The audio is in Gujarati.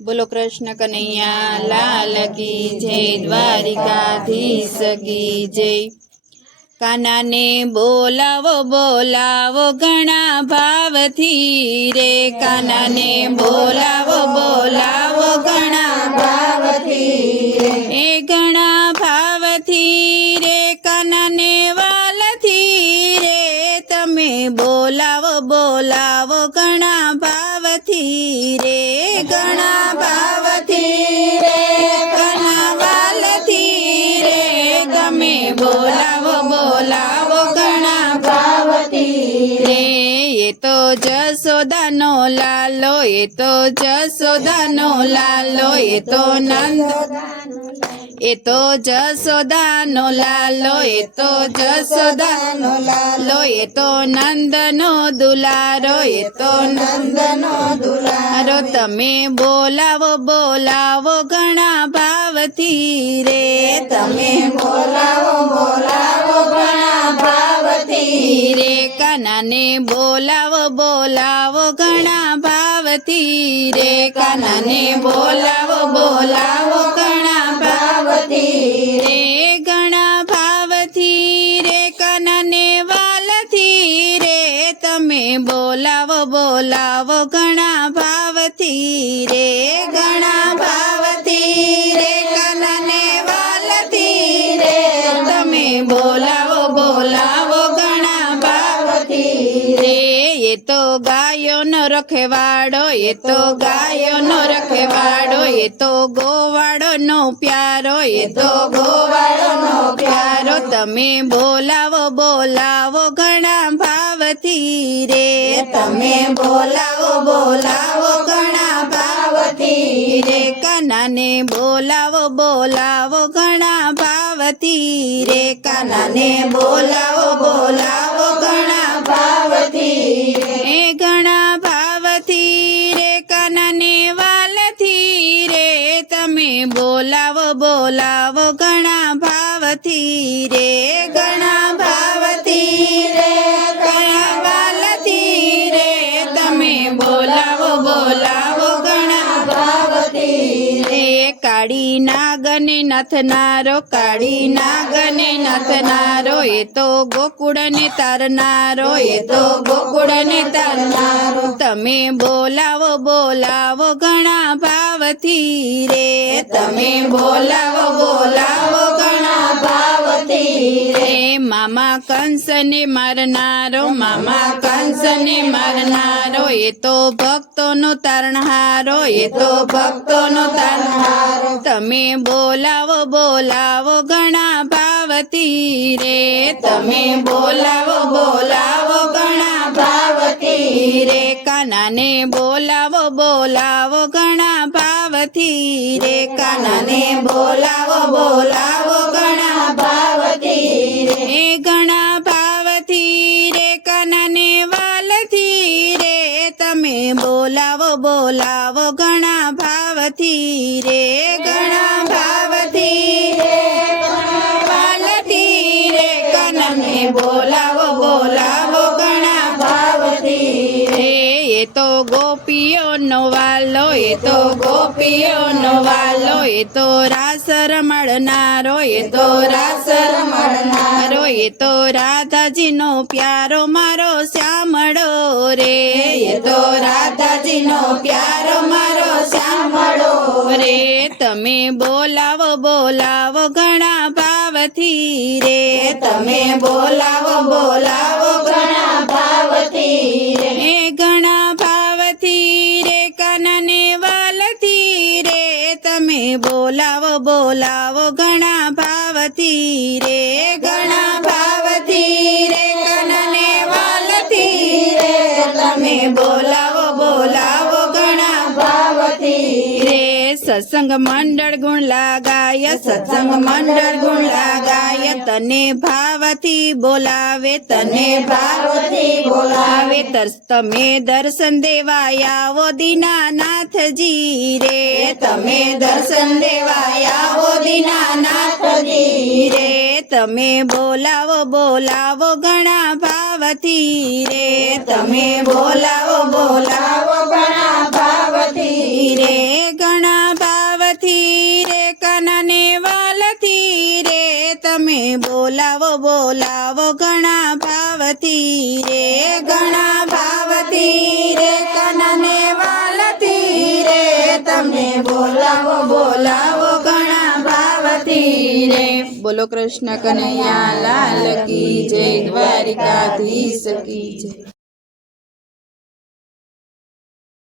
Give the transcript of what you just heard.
बोलो कृष्ण कन्हैया लाल की जय, द्वारिकाधीश की जय। काना ने बोलावो बोलावो घणा भावथी रे, काना ने बोलावो बोलावो घणा भावथी रे, ए घणा भावथी रे काना ने वालथी रे, तमे बोलावो बोलावो घणा भावथी रे, घणा भावथी रे घणा वालथी रे, तमे बोलावो बोलावो घणा भावथी रे। ये तो जसोदानो लालो, ये तो जसोदानो लालो, ये तो नंद, ये तो जसोदानो लालो, ये तो जसोदानो लालो, ये तो नंदनो दुलारो, ये तो नंदनो दुलारो, तमे बोलावो बोलावो घणा भावथी रे, तमे बोलावो बोलावो घणा भावथी रे, काना ने बोलावो बोलावो घणा भावथी रे, काना ने बोलावो बोलावो घणा भावथी रे, घणा भावथी रे काना ने वालथी रे, तमे बोलावो बोलावो घणा भावथी रे, घणा भावथी रे काना ने वालथी रे, तमे बोलावो बोलावो घणा भावथी रे। ये तो गायो नो रखवाड़ो, ये तो गायो नो रखवाड़ो, ये तो गोवाड़ो नो प्यारो, ये तो गोवाड़ो नो प्यारो, तमे बोलावो बोलावो घणा भावथी रे, तमे बोलावो बोलावो घणा भावथी रे, काना ने बोलावो बोलावो घणा भावथी रे, काना ने बोलावो बोलावो घणा भावथी रे, ए घणा भावथी रे काना ने वालथी रे, तमे बोलावो बोलावो घणा भावथी रे, घणा भावथी रे घणा वालथी रे, तमे बोलावो बोलावो घणा भावथी रे। काળી નાગને નથનારો, કાળી નાગને નથનારો, એ તો ગોકુળને તારનારો, એ તો ગોકુળને તારનારો, તમે બોલાવો બોલાવો ઘણા ભાવથી રે, તમે બોલાવો બોલાવો ઘણા ભાવથી રે, મામા કંસને મારનારો, મામા કંસને મારનારો, એ તો ભક્તોનો તારણહારો, એ તો ભક્તોનો તારણહારો, તમે બોલાવો બોલાવો ઘણા ભાવથી રે, તમે બોલાવો બોલાવો ઘણા ભાવથી રે, કાનાને બોલાવો બોલાવો ઘણા ભાવથી રે, કાનાને બોલાવો બોલાવો ઘણા ભાવથી રે, એ ઘણા ભાવથી રે કાનાને વાલથી રે, તમે બોલાવો બોલાવો ઘણા ભાવથી રે, ઘણા ભાવથી રે ઘણા વાલથી રે, કાનાને બોલાવો બોલાવો ઘણા ભાવથી રે, એ તો ગોપીઓનો વાલો, એ તો ગોપીઓનો વાલો, એ તો રાસ રમાડનારો, એ તો રાસ રમાડનારો, એ તો રાધાજીનો પ્યારો મારો શ્યામળો રે, એ તો રાધાજીનો પ્યારો મારો શ્યામળો રે, તમે બોલાવો બોલાવો ઘણા ભાવથી રે, તમે બોલાવો બોલાવો ઘણા ભાવથી રે, એ ઘણા ભાવથી રે કાનાને વાલથી રે, તમે બોલાવો બોલાવો ઘણા ભાવથી રે, ઘણા ભાવથી રે કાનાને વાલથી રે, તમે બોલાવો બોલાવો ઘણા ભાવથી રે, સત્સંગ મંડળ ગુણ લાગાય, સત્સંગ મંડળ ગુણ લાગાય, તને ભાવથી બોલાવે, તને ભાવથી બોલાવે, તમે દર્શન દેવાય આવો દીનાનાથજી રે, તમે દર્શન દેવાય આવો દીનાનાથજી રે, તમે બોલાવો બોલાવો ઘણા ભાવથી રે, તમે બોલાવો બોલાવો ઘણા ભાવથી રે, ઘણા બોલાવો બોલાવો ઘણા ભાવથી રે ઘણા ભાવથી રે કનને વાલથી રે તમને બોલાવો બોલાવો ઘણા ભાવથી રે બોલો કૃષ્ણ કનૈયા લાલ કી જય દ્વારિકાધીશ કી જય।